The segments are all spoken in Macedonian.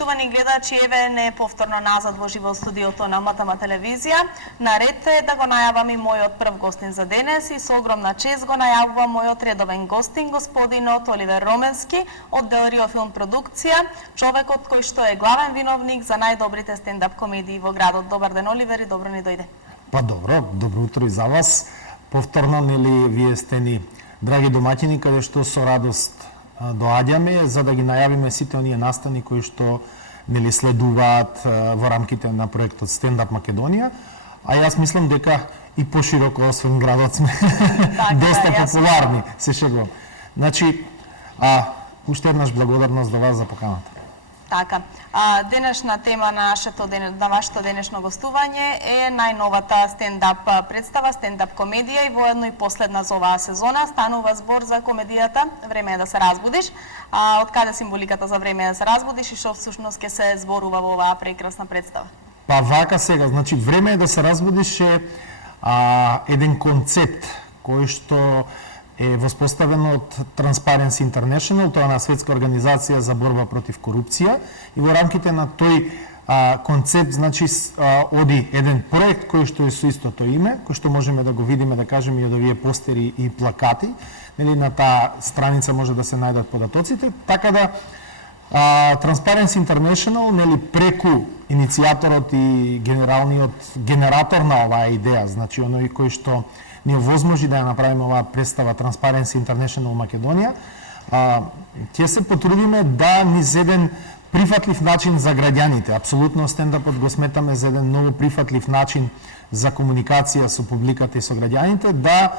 Почитувани гледачи, еве не повторно назад во живо студиото на МТМ телевизија. Наред е да го најавам и мојот прв гостин за денес и со огромна чест го најавувам мојот редовен гостин, господинот Оливер Роменски од Del Rio Film продукција, човекот кој што е главен виновник за најдобрите стендап комедии во градот. Добар ден, Оливер, и добро ни дојде. Па добро утро и за вас. Повторно, нели, вие сте ни драги домаќини, каде што со радост доаѓаме за да ги најавиме сите оние настани кои што нели следуваат во рамките на проектот Stand-up Македонија, а јас мислам дека и пошироко освен градот сме доста популарни, се шегувам. Значи, уште еднаш благодарност до вас за поканата. Така, денешна тема на вашето денешно гостување е најновата стендап представа, стендап комедија и воедно и последна за оваа сезона. Станува збор за комедијата "Време е да се разбудиш". Од каде символиката за "Време е да се разбудиш" и што всушност ќе се зборува во оваа прекрасна представа? Па вака сега, значи "Време е да се разбудиш" е еден концепт кој што е воспоставен од Transparency International, тоа е една светска организација за борба против корупција, и во рамките на тој концепт, значи, оди еден проект кој што е со истото име, кој што можеме да го видиме, да кажеме, и од овие постери и плакати, нели, на таа страница може да се најдат податоците, така да Transparency International, нели, преку иницијаторот и генератор на оваа идеја, значи оној кој што ни овозможи да ја направиме оваа представа Transparency International Македонија, ќе се потрудиме да низ еден прифатлив начин за граѓаните. Апсолутно стендапот го сметаме за еден многу прифатлив начин за комуникација со публиката и со граѓаните, да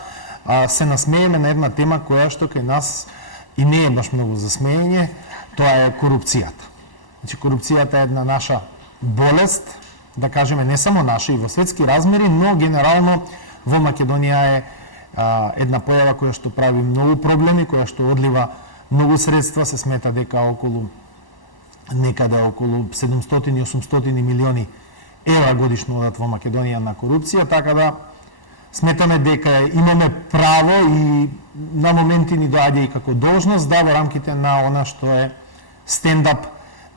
се насмееме на една тема која што кај нас и не е баш многу за смеење, тоа е корупцијата. Значи, корупцијата е една наша болест, да кажеме не само наша, и во светски размери, но генерално во Македонија е една појава која што прави многу проблеми, која што одлива многу средства, се смета дека некаде околу 700-800 милиони евра годишно одат во Македонија на корупција, така да сметаме дека имаме право и на моменти ни доаѓа и како должност да во рамките на она што е стендап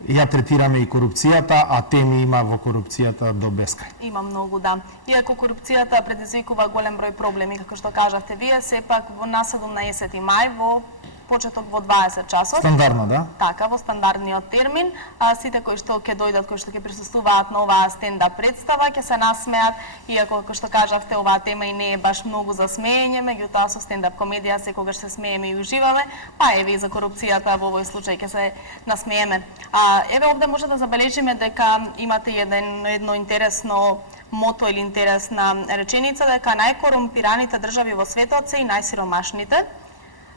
ја третираме и корупцијата, а теми има во корупцијата до бескрај. Има многу, да. Иако корупцијата предизвикува голем број проблеми, како што кажавте вие, сепак на 17 мај во почеток во 20 часот. Стандардно, да? Така, во стандардниот термин, сите кои што ќе дојдат, кои што ќе присуствуваат на оваа стендап представа, ќе се насмеат, иако како што кажавте, оваа тема и не е баш многу за смеење, меѓутоа со стендап комедија секогаш се смееме и уживаме, па еве и за корупцијата во овој случај ќе се насмееме. Еве овде може да забележиме дека имате едно интересно мото или интересна реченица, дека најкорумпираните држави во светот се и најсиромашните.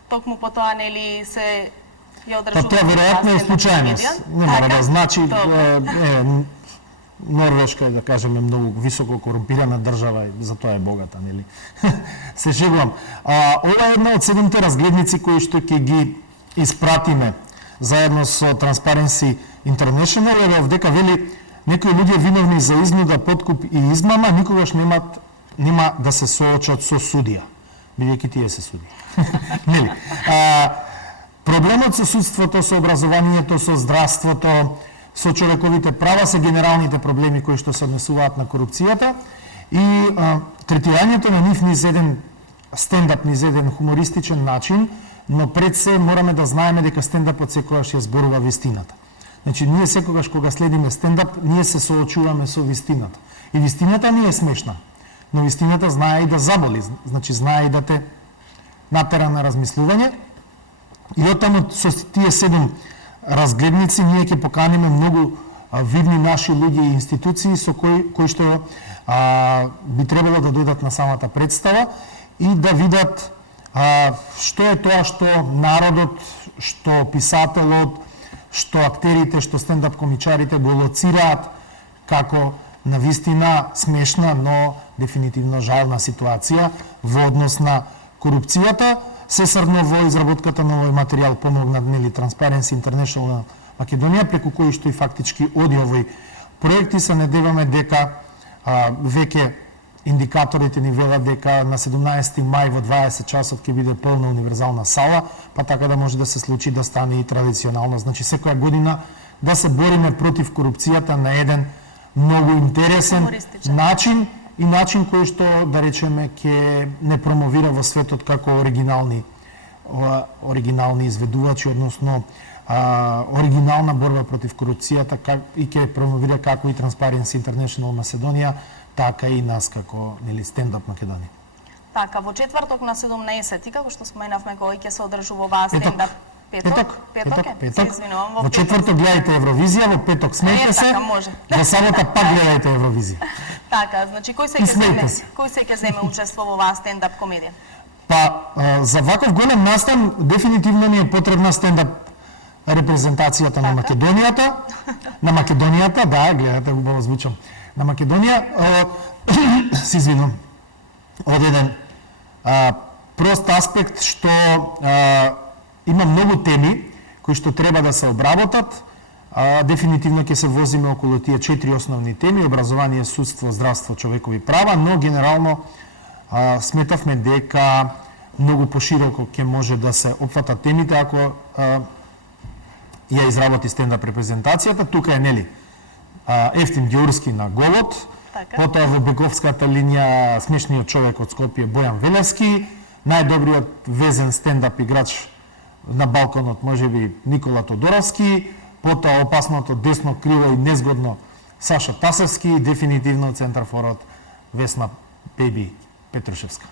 Токму по тоа, нели, се ја одржува. Па тоа веројатно е случајност. Не мора да значи Норвешка е, да кажеме, многу високо корумпирана држава и затоа е богата, нели? Се шегувам. Ова е една од 7 разгледници кои што ќе ги испратиме заедно со Transparency International, еве дека вели некои луѓе виновни за изнуда, подкуп и измама никогаш нема да се соочат со судија, бидејќи тие се судија. Нели? Проблемот со судството, со образованието, со здравството, со човековите права се генералните проблеми кои што се однесуваат на корупцијата и третирањето на нив низ еден стендап, низ еден хумористичен начин, но пред се мораме да знаеме дека стендапот секогаш ја зборува вистината. Значи, ние секогаш кога следиме стендап, ние се соочуваме со вистината. И вистината не е смешна, но вистината знае и да заболи, значи знае и да те натера на размислување. И оттаму со тие 7 разгледници ние ќе поканиме многу видни наши луѓе и институции со кои што би требало да дојдат на самата представа и да видат што е тоа што народот, што писателот, што актерите, што стендап комичарите го лоцираат како навистина смешна, но дефинитивно жална ситуација во однос на корупцијата. Сесрно во изработката на овој материјал помогнат, нели, Transparency International Македонија, преку кои што и фактички оди овој проект, и се надеваме дека веќе индикаторите ни велат дека на 17 мај во 20 часот ќе биде полна универзална сала, па така да може да се случи да стане и традиционално. Значи секоја година да се бориме против корупцијата на еден многу интересен Хумористичен. начин и начин кој што, да речеме, ќе не промовира во светот како оригинални изведувачи, односно оригинална борба против корупцијата и ќе промовира како и Transparency International Македонија, така и нас како стендап Македонија. Така, во четврток на 17, како што споменавме, кој ќе се одржува оваа стендап? Петок. Се извинувам. Во четврток гледајте Евровизија, во петок смејте се, така, може. во сабота пак гледајте Евровизија. Така, значи кој се ќе земе учество во оваа стендап комедија? Па, за ваков голем настан, дефинитивно ни е потребна стендап репрезентацијата на Македонијата. На Македонијата, да, гледате, убаво звучам. На Македонија, се извинувам, од еден прост аспект што има многу теми кои што треба да се обработат. Дефинитивно ќе се возиме околу тие 4 основни теми: образование, судство, здравство, човекови права, но генерално сметавме дека многу пошироко ќе може да се опфатат темите ако ја изработи стендап репрезентацијата. Тука е, нели, Ефтим Георски на Голот, потоа во беговската линија смешниот човек од Скопје Бојан Велевски, најдобриот везен стендап играч на балконот можеби Никола Тодоровски, потоа опасното десно криво и незгодно Саша Тасевски и дефинитивно центарфорот Весна Беби Петрушевска.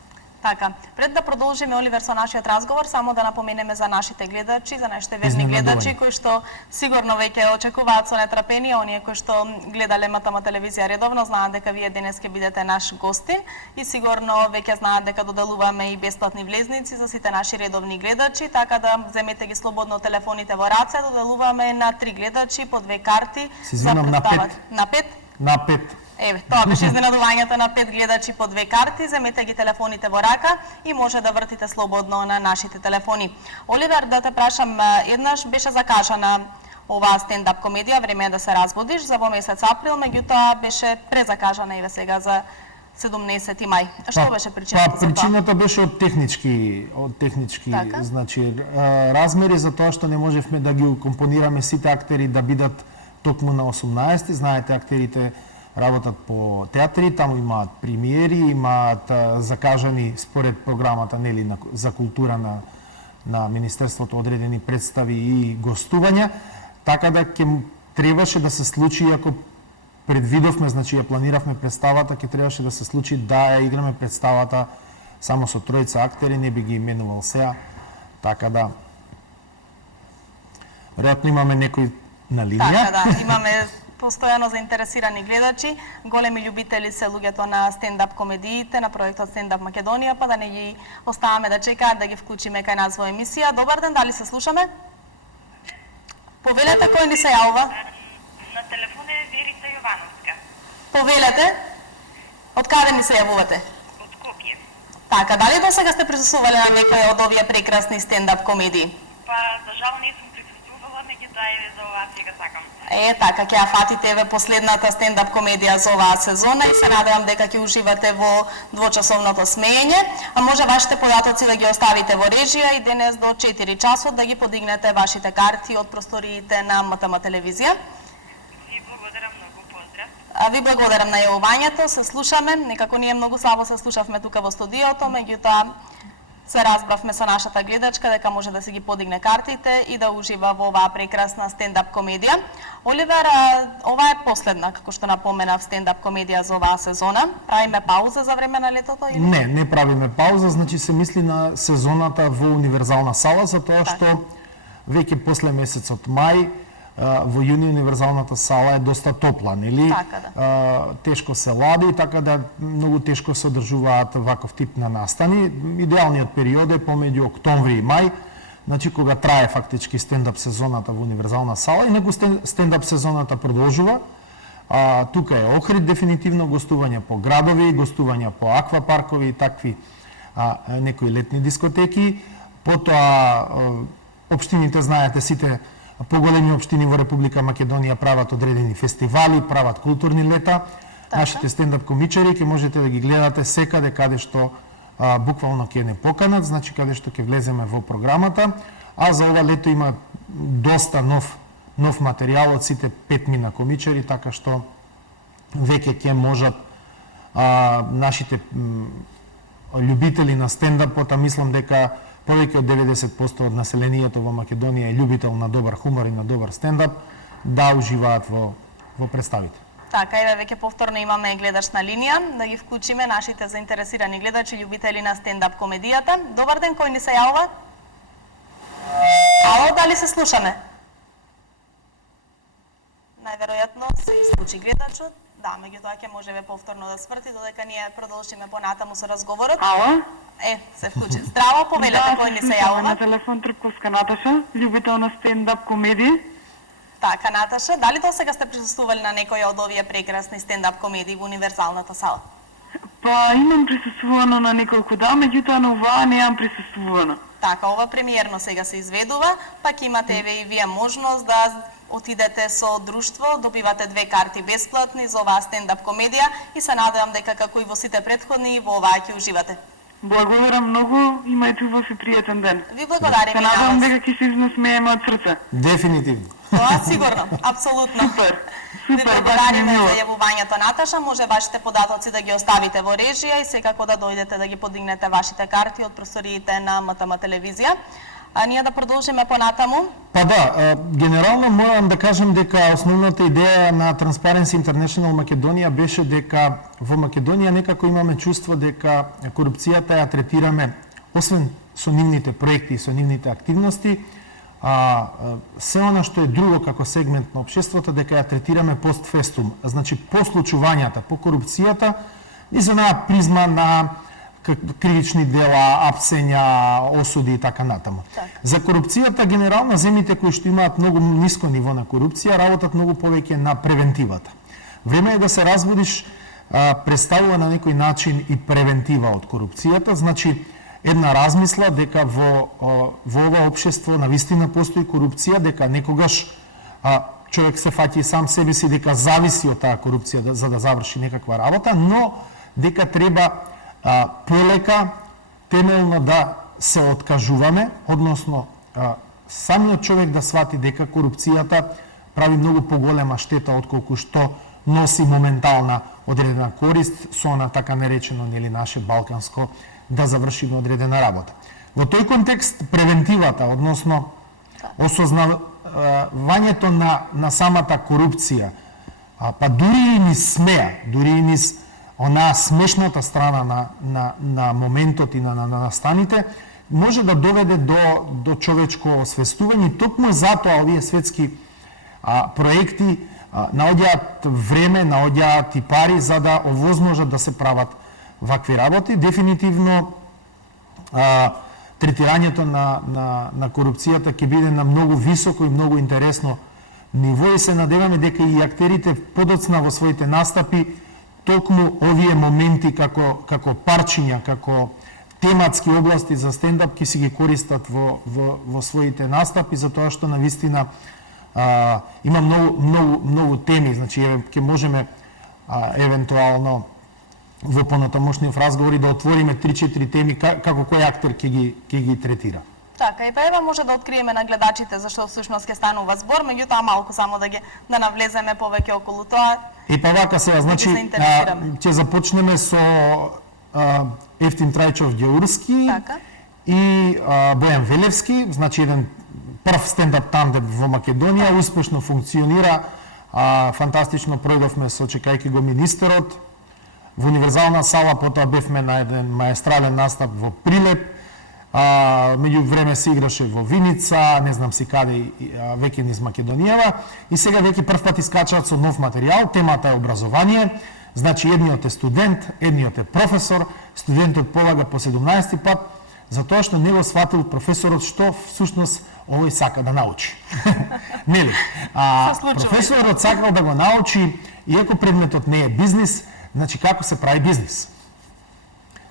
Така, пред да продолжиме, Оливер, со нашиот разговор, само да напоменеме за нашите гледачи, за нашите верни гледачи, кои што сигурно веќе очекуваат со нетрпение, оние кои што гледале МТМ телевизија редовно, знаат дека вие денес ќе бидете наш гостин и сигурно веќе знаат дека доделуваме и бесплатни влезници за сите наши редовни гледачи, така да земете ги слободно телефоните во раце, доделуваме на 3 гледачи по 2 карти. Се извинам, на 5. На 5? На 5. Еве, тоа беше изненадувањето на 5 гледачи по 2 карти, земете ги телефоните во рака и може да вртите слободно на нашите телефони. Оливер, да те прашам, еднаш беше закажана оваа стендап комедија, време е да се разбудиш, за во месец април, меѓутоа беше презакажана еве сега за 17 мај. Што беше причината за тоа? Причината беше од технички така? Значи размери, за тоа што не можевме да ги компонираме сите актери да бидат токму на 18, знаете, актерите работат по театри, таму имаат премиери, имаат закажани според програмата, нели, за култура на Министерството одредени представи и гостувања, така да ќе требаше да се случи, ако предвидовме, значи ја планиравме представата, ќе требаше да се случи да ја играме представата само со тројца актери, не би ги именувал сеа, така да веројатно имаме некој на линија. Така, да, имаме постојано заинтересирани гледачи, големи љубители се луѓето на стендап комедиите, на проектот Стендап Македонија, па да не ги оставаме да чекаат да ги вклучиме кај нас во емисија. Добар ден, дали се слушаме? Повелете, кој ни се јавува? На телефон е Верица Јовановска. Повелете? Од каде ни се јавувате? Од Скопје. Така, дали до сега сте присуствувале на некој од овие прекрасни стендап комедии? Па, за жал не сум присуствувала, меѓутоа еве за оваа сега сакам. Така, ќе ја фатите еве последната стендап комедија за оваа сезона и се надевам дека ќе уживате во двочасовното смеење, а може вашите податоци да ги оставите во режија и денес до 4 часот да ги подигнете вашите карти од просториите на МТМ телевизија. Ви благодарам многу, поздрав. Ви благодарам на јавувањето, се слушаме, некако ние многу слабо се слушавме тука во студиото, меѓутоа се разбравме со нашата гледачка дека може да си ги подигне картите и да ужива во оваа прекрасна стендап комедија. Оливер, ова е последна, како што напоменав, стендап комедија за оваа сезона. Правиме пауза за време на летото или? Не правиме пауза, значи се мисли на сезоната во универзална сала, затоа што веќе после месецот мај во јуни универзалната сала е доста топла, нели? Така, да. Тешко се лади, така да многу тешко се одржуваат ваков тип на настани. Идеалниот период е помеѓу октомври и мај, значи кога трае фактички стендап сезоната во универзална сала, инаку стендап сезоната продолжува. Тука е Охрид дефинитивно, гостувања по градови, гостувања по аквапаркови и такви некои летни дискотеки. Потоа општините, знаете, сите поголеми општини во Република Македонија прават одредени фестивали, прават културни лета. Така. Нашите стендап комичари ќе можете да ги гледате секаде каде што буквално ќе не поканат, значи каде што ќе влеземе во програмата. А за ова лето има доста нов нов материјал од сите 5 мина комичари, така што веќе ќе можат нашите љубители на стендапот, а мислам дека повеќе од 90% од населението во Македонија е љубител на добар хумор и на добар стендап, да уживаат во представите. Така, еве веќе повторно имаме гледач на линија, да ги вклучиме нашите заинтересирани гледачи, љубители на стендап комедијата. Добар ден, кој ни се јавува? Ало, дали се слушаме? Најверојатно се исклучи гледачот. Да, меѓутоа ќе можеме повторно да сврти, додека ние продолжиме понатаму со разговорот. Ало? Се вклучи. Здраво, повелете, кој ни се јавува? На телефон Трпковска Наташа, љубител на стендап комедии. Така, Наташа, дали до сега сте присуствували на некоја од овие прекрасни стендап комедии во универзалната сала? Па имам присуствувано на неколку, да, меѓутоа на оваа неам присуствувано. Така, ова премиерно сега се изведува, пак имате еве и вие можност да отидете со друштво, добивате 2 карти бесплатни за оваа стендап комедија и се надевам дека како и во сите претходни во оваа ќе уживате. Благодарам многу, имајте убав и пријатен ден. Ви благодариме. Се надевам дека ќе се изнасмееме од срце. Дефинитивно. Тоа сигурно, апсолутно. Супер. Ви Супер, баш ми е благодариме мило. за јавувањето, Наташа. Може вашите податоци да ги оставите во режија и секако да дојдете да ги подигнете вашите карти од просториите на МТМ телевизија. А ние да продолжиме понатаму. Па да, генерално морам да кажем дека основната идеја на Transparency International Македонија беше дека во Македонија некако имаме чувство дека корупцијата ја третираме, освен со нивните проекти и со нивните активности, се она што е друго како сегмент на општеството, дека ја третираме постфестум, значи по случувањата, по корупцијата, низ онаа призма на кривични дела, апсења, осуди и така натаму. Так. За корупцијата генерално земјите кои што имаат многу ниско ниво на корупција работат многу повеќе на превентивата. Време е да се разбудиш, представува на некој начин и превентива од корупцијата, значи една размисла дека во ова општество навистина постои корупција, дека некогаш човек се фаќа и сам себе си дека зависи од таа корупција за да заврши некаква работа, но дека треба полека, темелно да се откажуваме, односно самиот човек да свати дека корупцијата прави многу поголема штета отколку што носи моментална одредена корист со она така наречено нели наше балканско да завршиме одредена работа. Во тој контекст превентивата, односно осознавањето на самата корупција, па дури и низ смеа, дури и низ онаа смешната страна на моментот и на настаните, може да доведе до човечко освестување. Токму затоа овие светски проекти наоѓаат време, наоѓаат и пари за да овозможат да се прават вакви работи. Дефинитивно третирањето на корупцијата ќе биде на многу високо и многу интересно ниво и се надеваме дека и актерите подоцна во своите настапи токму овие моменти како парчиња, како тематски области за стендап ќе си ги користат во своите настапи, затоа што навистина има многу теми, значи ќе можеме евентуално во понатамошниот разговори да отвориме 3-4 теми како кој актер ќе ги третира. Така, и па ева може да откриеме на гледачите зашто всушност ќе станува збор, меѓутоа малку само да навлеземе повеќе околу тоа. И па вака сега, значи, ќе започнеме со Ефтим Трајчов Геурски Така. и Бојан Велевски, значи еден прв стендап тандем во Македонија, успешно функционира, фантастично пројдовме со чекајќи го министерот, во универзална сала, потоа бевме на еден маестрален настап во Прилеп, меѓу време се играше во Виница, не знам си каде, веќе низ Македонијава, и сега веќе прв пат искачаат со нов материјал, темата е образование, значи едниот е студент, едниот е професор, студентот полага по 17 пат, затоа што не го сватил професорот што всушност овој сака да научи. Нели? Професорот сакал да го научи, иако предметот не е бизнис, значи како се прави бизнис.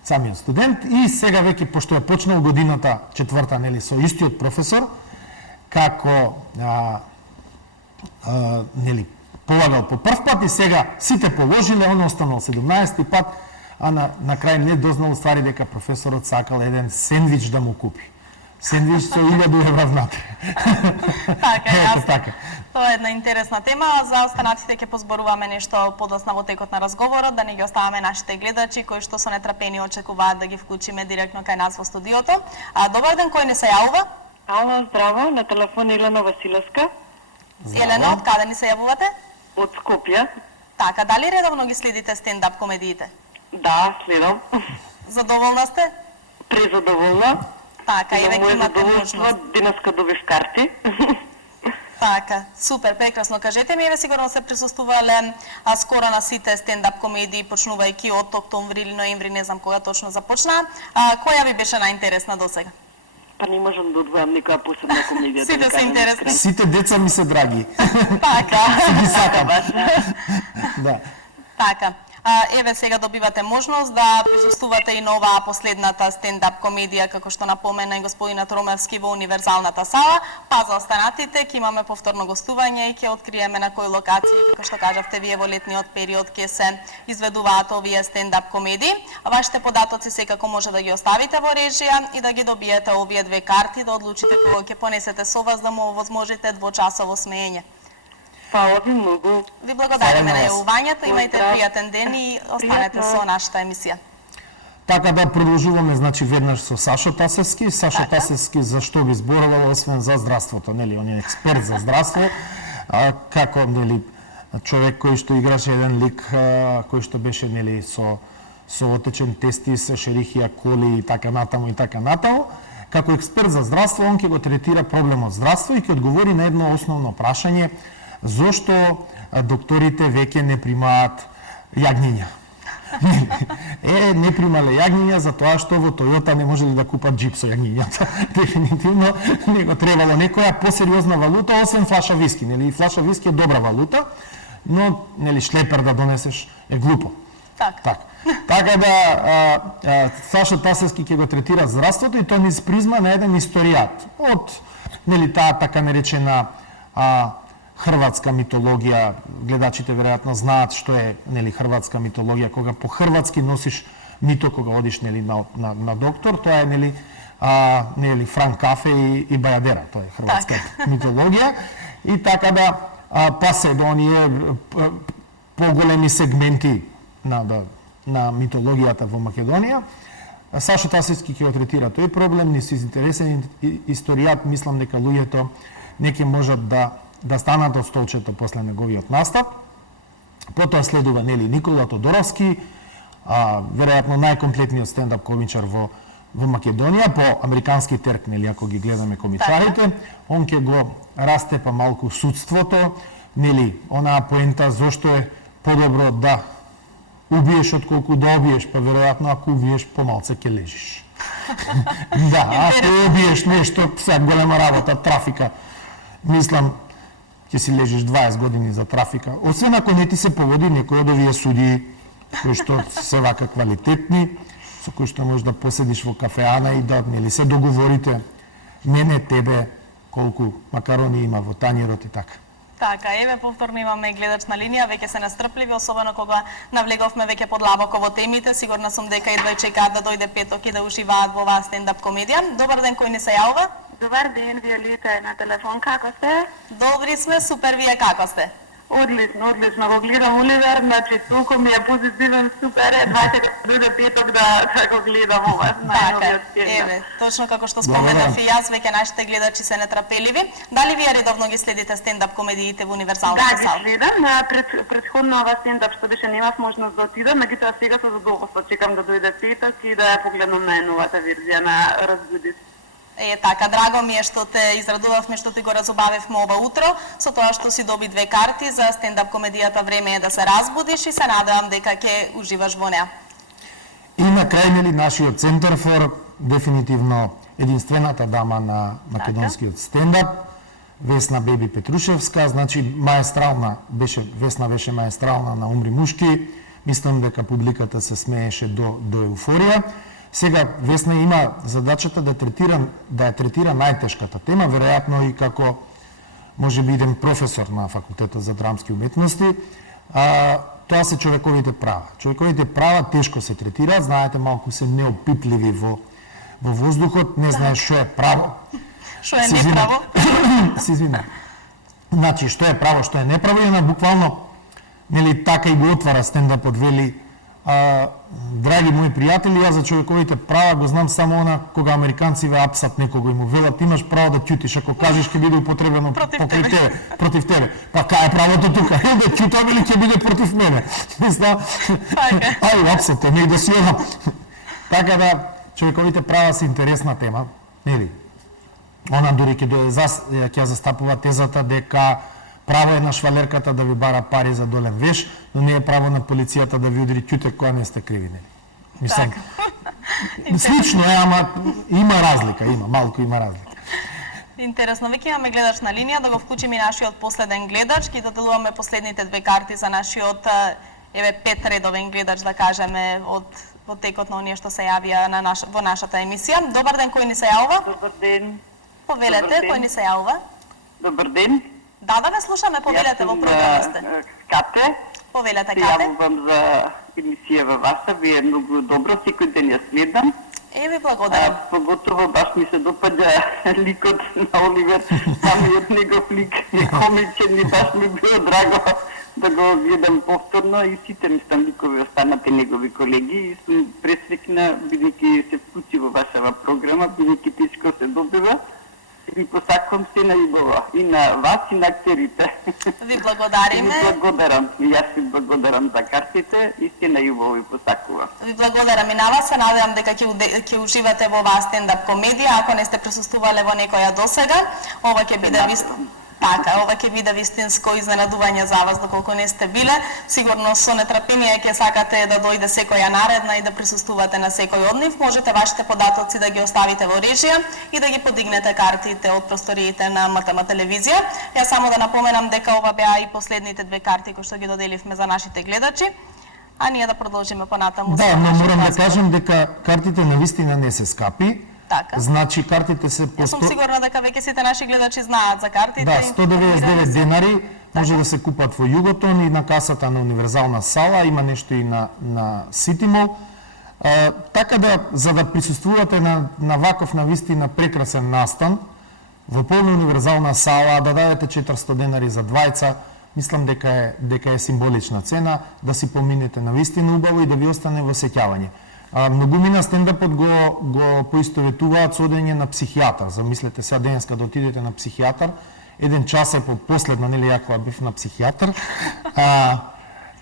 Самиот студент и сега веќе пошто е почнал годината четврта, нели, со истиот професор, како нели полагал по прв пат и сега сите положиле, он останал 17 пат, а на крај не дознал ствари дека професорот сакал еден сендвич да му купи. Сендвич со 1000 евра внатре. Така, Ето јасно. така. Тоа е една интересна тема. За останатите ќе позборуваме нешто подоцна во текот на разговорот, да не ги оставаме нашите гледачи кои што со нетрпение очекуваат да ги вклучиме директно кај нас во студиото. Добар ден, кој не се јавува? Ало, здраво, на телефон Елена Василевска Елена, од каде ни се јавувате? од Скопје. Така, дали редовно ги следите стендап комедиите? Да, следам. Задоволна сте? Презадоволна. Така, За еве моје имате задоволство, можност. денеска добив карти. Така, супер, прекрасно. Кажете ми, еве сигурно се присуствувале скоро на сите стендап комедии, почнувајќи од октомври или ноември, не знам кога точно започна. Која ви беше најинтересна досега? Па не можам да одвојам никоја посебна комедија. Сите да ви се кажам интересни. искрено. Сите деца ми се драги. Така, Ги сакам. Да. така. Еве сега добивате можност да присуствувате и на оваа последната стендап комедија, како што напомена и господинот Ромевски, во Универзалната сала. Па за останатите ќе имаме повторно гостување и ќе откриеме на кои локации, како што кажавте вие, во летниот период ќе се изведуваат овие стендап комедии. Вашите податоци секако може да ги оставите во режија и да ги добиете овие две карти, да одлучите кога ќе понесете со вас, да му овозможите двочасово смеење. Фала ви многу. Ви благодариме на Фала на вас. јавувањето, имајте Поздрав. пријатен ден и останете Пријатно. со нашата емисија. Така да продолжуваме, значи, веднаш со Сашо Тасевски. Сашо Така. Тасевски за што би зборувал, освен за здравството, нели? Он е експерт за здравство, како, нели, човек кој што играше еден лик, кој што беше, нели, со отечен тестис, шерихија, коли и така натаму и така натаму. Како експерт за здравство, он ќе го третира проблемот здравство и ќе одговори на едно основно прашање: зошто докторите веќе не примаат јагниња? Не примале јагниња затоа што во Тојота не можели да купат джип со јагнињата. Дефинитивно не го требало некоја посериозна валута, освен флаша виски. Нели, флаша виски е добра валута, но нели шлепер да донесеш е глупо. Така. Така да Сашо Тасевски ќе го третира здравството и тоа низ призма на еден историјат од нели таа така наречена хрватска митологија. Гледачите веројатно знаат што е нели хрватска митологија, кога по хрватски носиш мито кога одиш нели на доктор, тоа е нели нели Франк Кафе и Бајадера, тоа е хрватска митологија. И така да па се до оние поголеми сегменти на митологијата во Македонија. Сашо Тасевски ќе го третира тој проблем, низ интересен историјат, мислам дека луѓето неќе можат да станат од столчето после неговиот настап. Потоа следува нели Никола Тодоровски, веројатно најкомплетниот стендап комичар во Македонија, по американски терк, нели, ако ги гледаме комичарите. Он ќе го растепа малку судството, нели, онаа поента зошто е подобро да убиеш отколку да обиеш, па веројатно ако убиеш помалце ќе лежиш. Да, ако убиеш нешто, сега голема работа, трафика, мислам, ќе си лежиш 20 години за трафика. Освен ако не ти се поводи некој од овие судии, кои што се вака квалитетни, со кои што можеш да поседиш во кафеана и да нели се договорите мене, тебе, колку макарони има во тањерот и така. Така, еве повторно имаме гледач на линија, веќе се настрпливи, особено кога навлеговме веќе подлабоко во темите. Сигурна сум дека едва чекаат да дојде петок и да уживаат во оваа стендап комедија. Добар ден, кој не се јавува? Добар ден, Виолета е на телефон, како сте? Добри сме, супер, вие како сте? Одлично, одлично, го гледам Оливер, значи толку ми е позитивен, супер, едва чека да дојде петок да го гледам ова, најновиот стендап. Еве, точно како што споменав и јас, веќе нашите гледачи се нетрпеливи. Дали вие редовно ги следите стендап комедиите во Универзалната Да, сала? ги следам, на предходно ова стендап што беше немав можност да отидам, меѓутоа сега со задоволство чекам да дојде петок и да ја погледнам најновата верзија на Разбудис. Така, драго ми е што те израдувавме, што ти го разубавивме ова утро, со тоа што си доби две карти за стендап комедијата "Време е да се разбудиш" и се надевам дека ќе уживаш во неа. И на крај, нели, нашиот центарфор, дефинитивно единствената дама на македонскиот стендап, Весна Беби Петрушевска, значи маестрална беше, Весна беше маестрална на Умри мушки, мислам дека публиката се смееше до еуфорија. Сега Весна има задачата да ја третира најтешката тема, веројатно и како можеби еден професор на факултетот за драмски уметности. Тоа се човековите права. Човековите права тешко се третираат, знаете, малку се неопитливи во во воздухот, не знаеш што е право. Што е неправо? Се извинам. Значи, што е право, што е неправо, и она буквално, нели, така и го отвара стендапот, вели, драги мои пријатели, јас за човековите права го знам само она кога американциве апсат некого и му велат имаш право да ќутиш, ако кажеш ќе биде употребено покрај тебе, против тебе. Па кај е правото тука? Да ќутам или ќе биде против мене? Мисла, ај апсате, нек да си одам. Така да, човековите права се интересна тема, нели? Она дури ќе застапува тезата дека право е на швалерката да ви бара пари за долен веш, но не е право на полицијата да ви удри ќутек кога не сте криви, нели? Мислам, слично е, ама има разлика, малку има разлика. Интересно, веќе имаме гледач на линија, да го вклучиме и нашиот последен гледач, ќе доделуваме последните две карти за нашиот, пет редовен гледач, да кажеме, во текот на оние што се јавија во нашата емисија. Добар ден, кој ни се јавува? Добар ден. Повелете, кој ни се јавува? Добар ден. Да не слушаме, повелете, во програма сте. Кате. Повелете, Се Кате. јавувам за емисија ваша, ви е многу добро, секој ден ја следам. Ви благодарам. Поготово баш ми се допаѓа ликот на Оливер, самиот негов лик е комичен и баш ми било драго да го гледам повторно и сите мислам ликови останати негови колеги и сум пресрекна бидејќи се вклучи во вашава програма, бидејќи тешко се добива. И ви посакувам се на љубова и на вас и на актерите. Ви благодариме. Ви благодарам. И јас ви благодарам за картите и се на љубова ви посакувам. Ви благодарам и на вас, се надевам дека ќе уживате во оваа стендап комедија, ако не сте присуствувале во некоја досега. Ова ќе биде Така, ова ќе биде вистинско изненадување за вас доколку не сте биле. Сигурно со нетрпение ќе сакате да дојде секоја наредна и да присуствувате на секој од нив. Можете вашите податоци да ги оставите во режија и да ги подигнете картите од просториите на МТМ телевизија. Јас само да напоменам дека ова беа и последните две карти кои што ги доделивме за нашите гледачи. А ние да продолжиме понатаму. Да, но морам да кажам дека картите навистина не се скапи. Така. Значи картите се по Сум сигурна дека веќе сите наши гледачи знаат за картите. Да, 199 денари може да се купат во Југотон и на касата на Универзална сала, има нешто и на Сити Мол. Така да, за да присуствувате на ваков навистина прекрасен настан, во полна Универзална сала, да дадете 400 денари за двајца, мислам дека е символична цена, да си поминете навистина убаво и да ви остане во сеќавање. Многумина стендапот го поистоветуваат со одење на психијатар. Замислете сега денеска да отидете на психијатар, еден час е последно, нели ја кога бив на психијатар,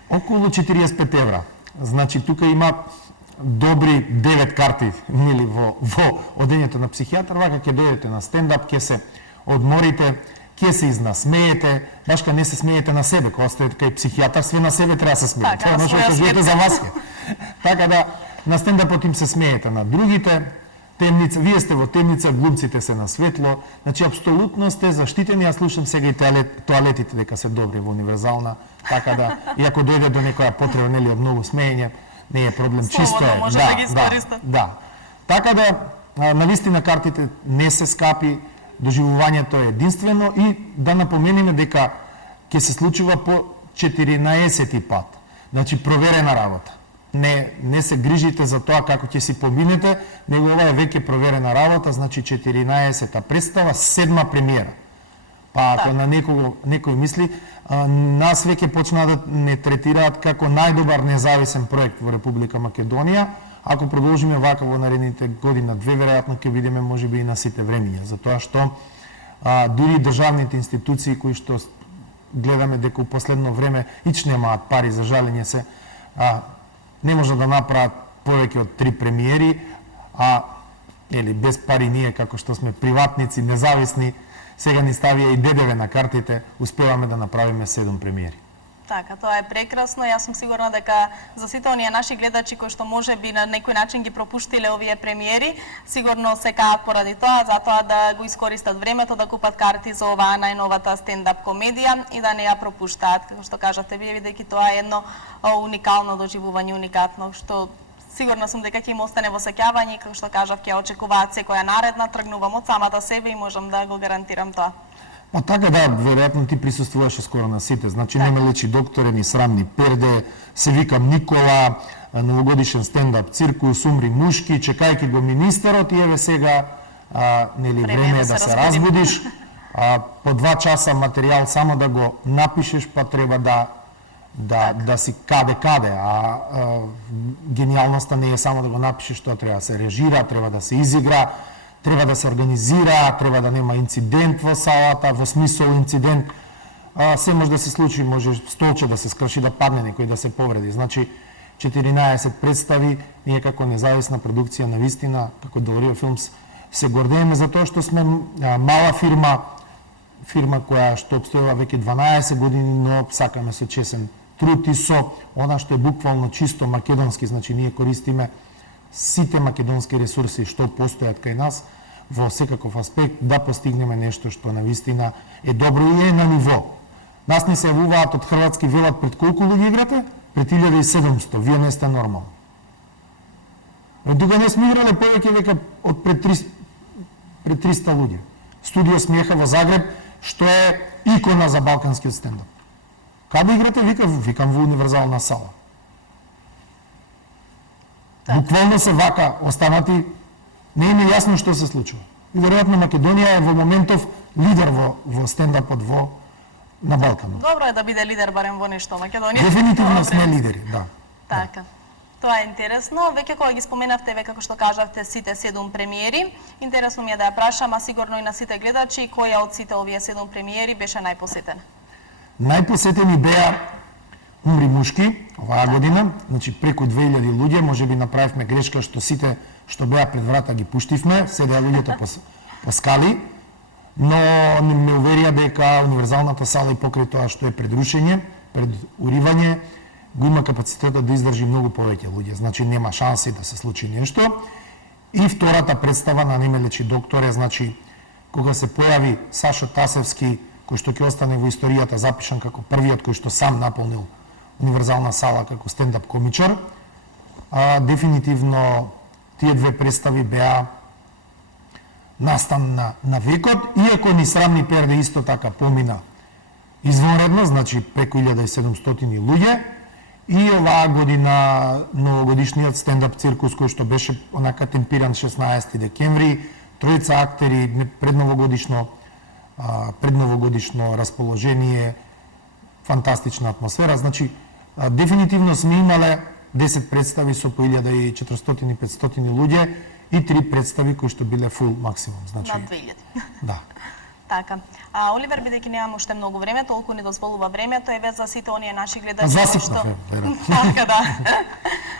околу 45 евра. Значи тука има добри 9 карти, нели, во одењето на психијатар, вака ќе дојдете на стендап, ќе се одморите, ќе се изнасмеете, баш кога не се смеете на себе, кога сте кај психијатар, све на себе треба да се смеете. Така, Тоа што кажете за вас. Така да на стендапот им се смеете на другите, темница, вие сте во темница, глумците се на светло, значи апсолутно сте заштитени, јас слушам сега и тоалетите дека се добри во Универзална, така да, и ако дојде до некоја потреба, нели, од многу смеење, не е проблем, чисто е. Може да ги искористат. Да. Така да, навистина картите не се скапи, доживувањето е единствено и да напоменеме дека ќе се случува по 14 пат. Значи проверена работа. Не се грижите за тоа како ќе си поминете, него ова е веќе проверена работа, значи 14-та представа, 7-ма премиера. Па ако на некој мисли, нас веќе почна да не третираат како најдобар независен проект во Република Македонија. Ако продолжиме вака во наредните година-две, веројатно ќе видиме можеби и на сите времиња, затоа што дури државните институции кои што гледаме дека у последно време ич немаат пари за жалење се, не може да направат повеќе од 3 премиери, или без пари ние како што сме приватници, независни, сега ни ставија и ДДВ на картите, успеваме да направиме 7 премиери. Така, тоа е прекрасно. Јас сум сигурна дека за сите оние наши гледачи кои што може би на некој начин ги пропуштиле овие премиери, сигурно се каат поради тоа, затоа да го искористат времето да купат карти за оваа најновата стендап комедија и да не ја пропуштаат, како што кажате вие, бидејќи тоа е едно уникално доживување, уникатно, што сигурна сум дека ќе им остане во сеќавање, како што кажав, ќе очекуваат секоја наредна, тргнувам од самата себе и можам да го гарантирам тоа. Па така да, веројатно ти присуствуваше скоро на сите, значи нема лечи докторе, ни срамни перде, се викам Никола, новогодишен стендап циркус Умри мушки, чекајќи го министерот и еве сега нели време е да се разбудиш. По 2 часа материјал само да го напишеш, па треба да си каде, гениалноста не е само да го напишеш, тоа треба да се режира, треба да се изигра, треба да се организира, треба да нема инцидент во салата, во смисол инцидент, се може да се случи, може столче да се скрши, да падне некој, да се повреди. Значи, 14 представи, ние како независна продукција на вистина, како Делорио Филмс, се гордееме за тоа што сме мала фирма која што обстојува веќе 12 години, но сакаме со чесен труд и со она што е буквално чисто македонски, значи ние користиме сите македонски ресурси што постојат кај нас во секаков аспект да постигнеме нешто што на вистина е добро и е на ниво. Нас не се јавуваат од Хрватски, велат пред колку луѓе играте? Пред 1700, вие не сте нормално. Тука не сме играле повеќе века од пред 300 луѓе. Студио Смеха во Загреб, што е икона за балканскиот стендап. Каде играте? Викам во универзална сала. Буквално се вака, останати, не им е јасно што се случува. И веројатно Македонија е во моментов лидер во стендапот на Балканот. Добро е да биде лидер барем во нешто Македонија. Дефинитивно сме лидери, да. Така. Тоа е интересно. Веќе кога ги споменавте, како што кажавте, сите 7 премиери, интересно ми е да ја прашам, а сигурно и на сите гледачи, која од сите овие 7 премиери беше најпосетена? Најпосетени беа Умри мушки оваа година, значи преку 2000 луѓе, можеби направивме грешка што сите што беа пред врата ги пуштивме, седеа луѓето по скали, но ме уверија дека универзалната сала и покрај тоа што е пред рушење, пред уривање, го има капацитетот да издржи многу повеќе луѓе, значи нема шанси да се случи нешто. И втората представа на Немелечи докторе, значи кога се појави Сашо Тасевски, кој што ќе остане во историјата запишан како првиот кој што сам наполнил универзална сала како стендап комичар, дефинитивно тие две представи беа настан на векот, иако ни срамни перде исто така помина извонредно, значи преку 1700 луѓе, и оваа година новогодишниот стендап циркус кој што беше онака темпиран 16 декември, тројца актери, предновогодишно расположение, фантастична атмосфера, значи дефинитивно сме имале 10 представи со по 1400-500 луѓе и 3 представи кои што биле фул максимум, значи над 2000. Да. Така. Оливер, бидејќи немаме уште многу време, толку ни дозволува времето, еве за сите оние наши гледачи засипнав, така да.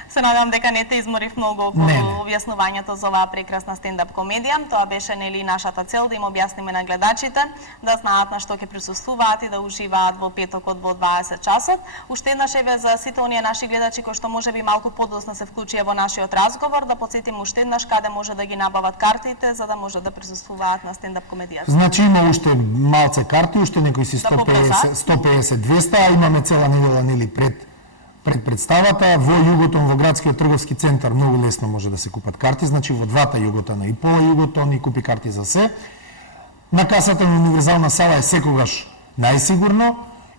Се надевам дека не те изморив многу околу објаснувањето за оваа прекрасна стендап комедија. Тоа беше нели нашата цел да им објасниме на гледачите да знаат на што ќе присуствуваат и да уживаат во петокот во 20 часот. Уште еднаш еве за сите оние наши гледачи кои што можеби малку подоцна се вклучија во нашиот разговор, да потсетиме уште еднаш каде може да ги набават картите за да може да присуствуваат на стендап комедијата. Значи има уште малце карти, уште некои си 150-200, а имаме цела недела нели пред представата во Југотон, во градскиот трговски центар, многу лесно може да се купат карти, значи во двата Југотона и пола Југотон и купи карти за се. На касата на универзална сала е секогаш најсигурно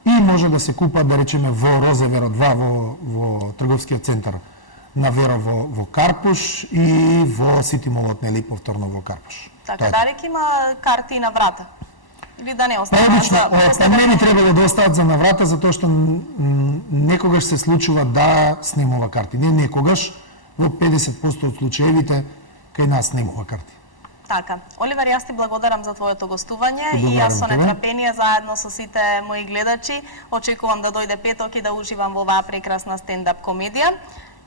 и може да се купат, да речеме, во Розеверо 2 во трговскиот центар на Веро во Карпуш и во Сити Молот, нели, повторно во Карпуш. Така, дали има карти на врата? Или да не остават? Обично, не би требало да остават за на врата, затоа што некогаш се случува да снимува карти. Не некогаш, во 50% од случаевите кај нас снимува карти. Така. Оливер, јас ти благодарам за твоето гостување и јас со нетрпение заедно со сите мои гледачи очекувам да дојде петок и да уживам во оваа прекрасна стендап комедија.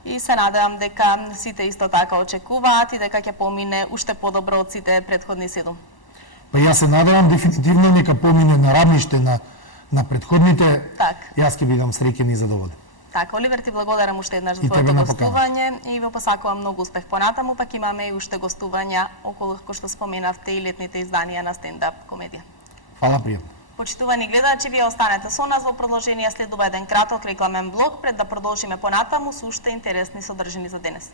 И се надевам дека сите исто така очекуваат и дека ќе помине уште подобро од сите претходни 7. Па јас се надевам дефинитивно нека помине на равниште на претходните. Так. Јас ќе бидам среќен и задоволен. Така, Оливер, ти благодарам уште еднаш за твоето гостување и ви посакувам многу успех понатаму, пак имаме и уште гостувања околу кој што споменавте и летните изданија на стендап комедија. Фала, пријатно. Почитувани гледачи, вие останете со нас, во продолжение следува еден краток рекламен блок пред да продолжиме понатаму со уште интересни содржини за денес.